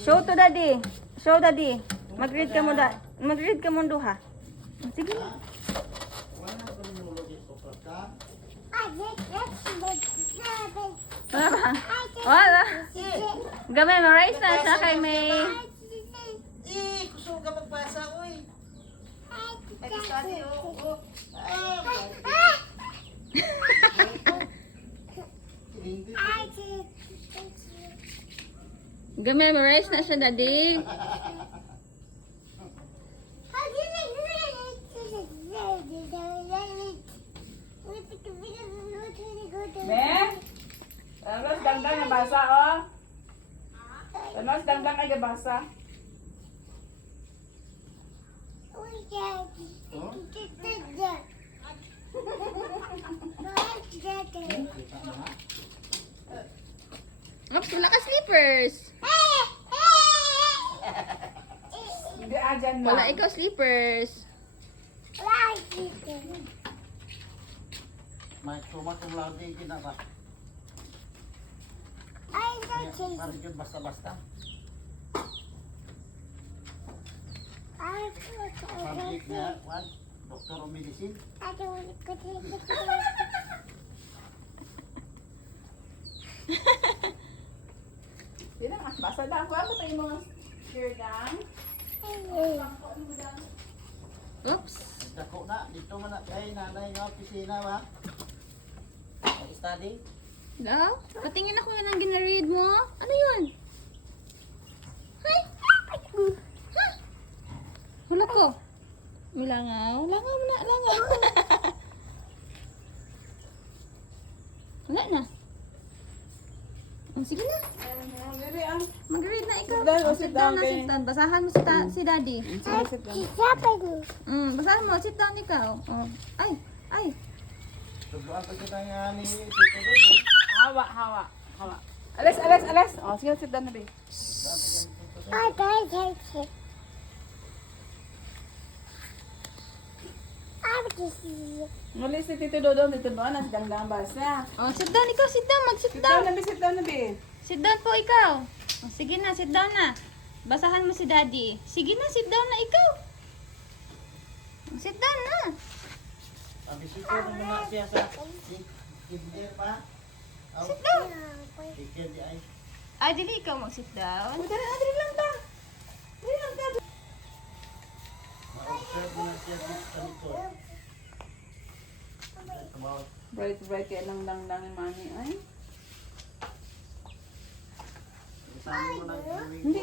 Show to daddy. Show daddy. Mag-read ka mo mag-read ka mo duha. Sige. Wala ba? Wala. Gamay, memorize na siya kay May. Kusog ka magbasa, uy. Nag-study, oh. Gamay, memorize na siya daddy. Me? Tanos dangdang nga basa, oh. Tanos dangdang ay gabasa. Oops, wala ka slippers. Hindi dyan lang. Wala ikaw slippers. May tumatong lagi ginaba. Parang yun basta-basta. Public na, one, Doktor o Medicine. Di lang, basa lang. Kuha mo tayo mga share lang. Oops. Dako na, dito man na kay nanay nga opisina ba? Study. Hello? Patingin ako yan ang gina-read mo. Ano yun? Hi? Ha? Wala ko. Langaw. Langaw na. Langaw. Wala na. Oh, sige na. Dili ang. Mag-read na ikaw. Sit down, Oh, sit sit down down na, kayo. sit down. Basahan mo si daddy. Sit down. Basahan mo. Sit down ikaw. Oh. Ay. Ay. Tugluan pa kita nga ni Tito Dodo. Hawa, hawa, hawa. Alas, alas, alas. Oh, sige, sit down na, babe. Muli si Tito Dodo, Tito Dodo, nasa dangdang basa. Oh, sit down ikaw. Sit down. Mag-sit Sit down down. na, babe, sit down na, babe. Sit down po ikaw. Oh, sige na. Sit down na. Basahan mo si daddy. Sige na. Sit down na ikaw. Sit down na. Abisito na muna siya sa kinder pa. Sit down. Kinder di ay. Ay, dili ikaw mag-sit down. Oh, dali lang ta. Dali lang ta. Ma-observe mo na siya sa likod. About Bright, bright, kaya lang yung mami, ay. isama mo na yung Hindi